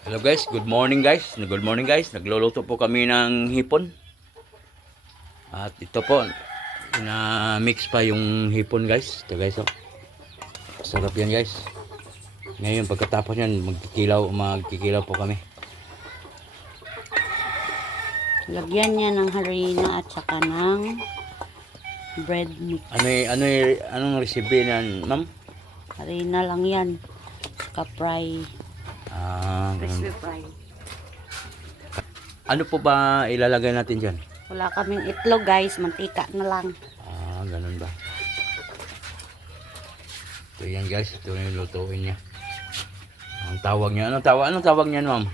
Hello guys, good morning guys. Good morning guys. Nagluluto po kami ng hipon. At ito po, na-mix pa yung hipon guys. Ito guys, oh. Sarap yan guys. Ngayon pagkatapos yan, magkikilaw po kami. Lagyan niya ng harina at saka ng bread mix. Anong recipe yan, ma'am? Harina lang yan. Saka fry. Crispy fry. Ano po ba ilalagay natin dyan? Wala kaming itlog guys. Mantika na lang. Ganun ba? Ito yan guys. Ito yung lutuin niya. Ang tawag niya. Anong tawag niya, ma'am?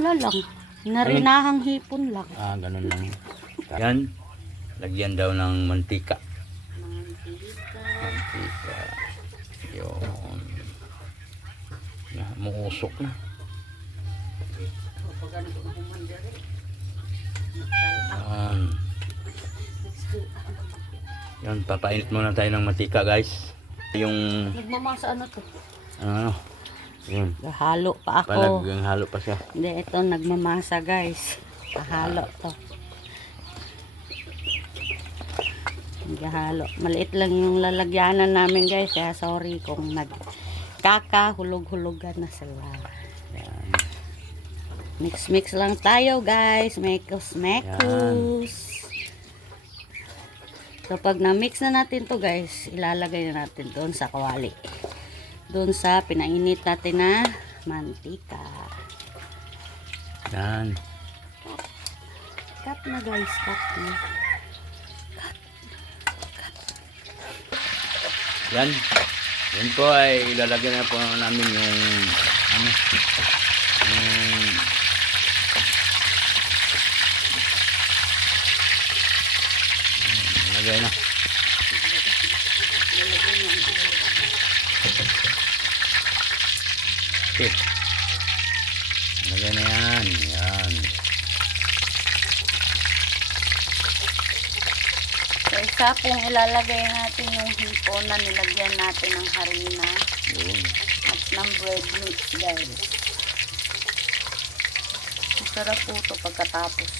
Wala lang. Narinahang hipon lang. Ganun lang. Yan. Lagyan daw ng mantika. Mantika. Yun. Muusok na. Yan, papainit muna tayo ng mantika guys. Yung Nagmamasa ano to? yun. Halo pa ako. Halo pa siya. Hindi, ito nagmamasa guys. Halo to. Halo. Maliit lang yung lalagyanan namin guys. Kaya sorry kung nagkakahulog-hulugan na sila. Mix lang tayo guys. Mekos. So pag na-mix na natin to guys, ilalagay na natin doon sa kawali. Doon sa pinainit natin na mantika. Yan. Cut na guys, cut na. Yan. Yan po ay ilalagay na po namin yung lagay na. Okay. Lagay na yan. Yan. So isa pong ilalagay natin yung hipon na nilagyan natin ng harina. Yun. At ng bread mix guys. Masarap po ito pagkatapos.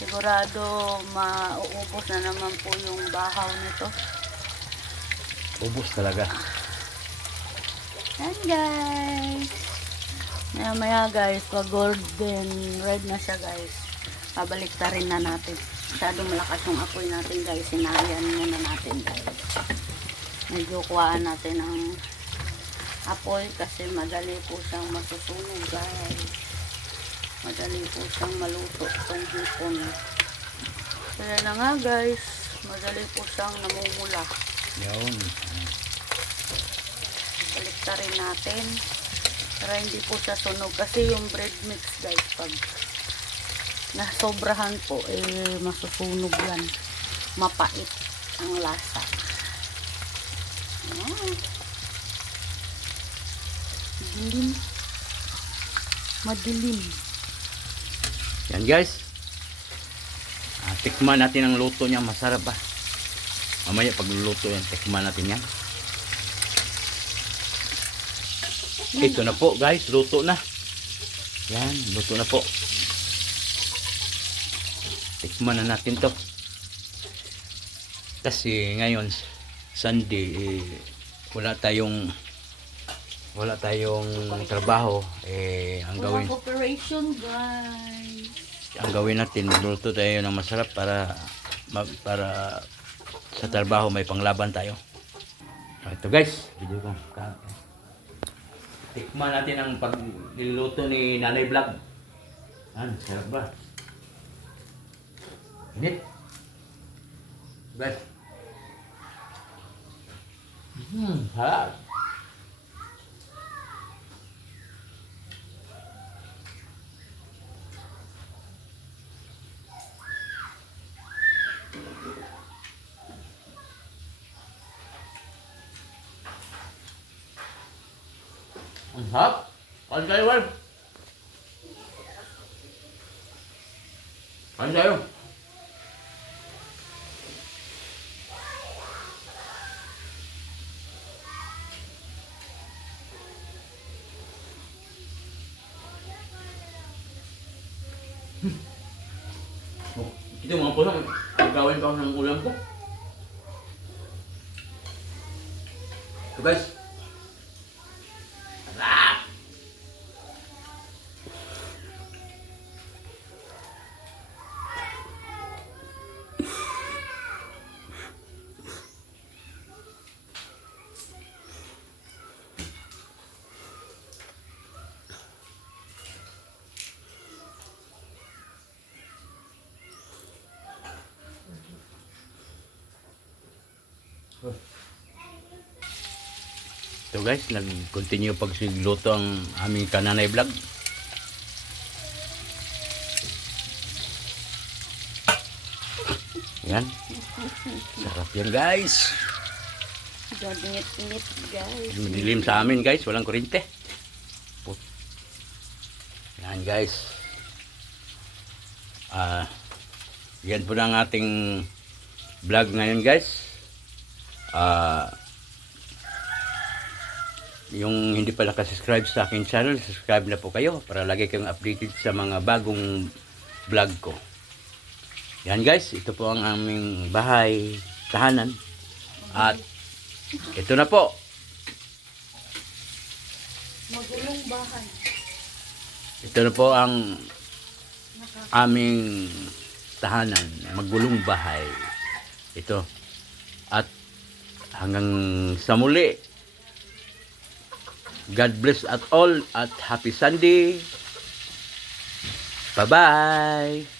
Sigurado mauubos na naman po yung bahaw nito. Ubus talaga. Yan guys. Maya guys, pag golden red na siya guys, pabalik na rin na natin. Masyadong malakas yung apoy natin guys. Sinayan muna natin guys. Medyo kuhaan natin ng apoy kasi madali po siyang masusunog guys. Madali po siyang maluto itong hipon. Kaya na nga guys, madali po siyang namumula. Yun. Baliktarin natin para hindi po siya sunog kasi yung bread mix guys pag nasobrahan po masusunog yan, mapait ang lasa. Madilim. Yan guys. Tikman natin ang luto niya, masarap ba? Mamaya pag luluto yan, tikman natin yan. Ito na po guys, luto na. Yan, luto na po. Tikman na natin to. Kasi ngayon Sunday, wala tayong trabaho. Ang gawin, Operation guys. ang gawin natin, magluto tayo ng masarap para sa trabaho may panglaban tayo. Ito guys, video ko. Tikman natin ang pagluluto ni Nanay Vlog. Sarap ba? Init. Guys. Harap. Ang sarap. Kain kayo, Wal. Kain kayo. Oh, ito mga pulang, gagawin pa ako ng ulam ko. So guys, ito guys, nag-continue pagsigluto ang aming kananay vlog. Yan. Sarap yan guys. Gadingit-ingit guys. Madilim sa amin guys, walang kuryente. Yan guys. Yan po na ang ating vlog ngayon guys. Yung hindi pa nakasubscribe sa aking channel, subscribe na po kayo para lagi kayong updated sa mga bagong vlog ko. Yan guys, ito po ang aming bahay, tahanan. At ito na po. Magulong bahay. Ito na po ang aming tahanan, magulong bahay. Ito. At hanggang sa muli. God bless at all at happy Sunday. Bye-bye.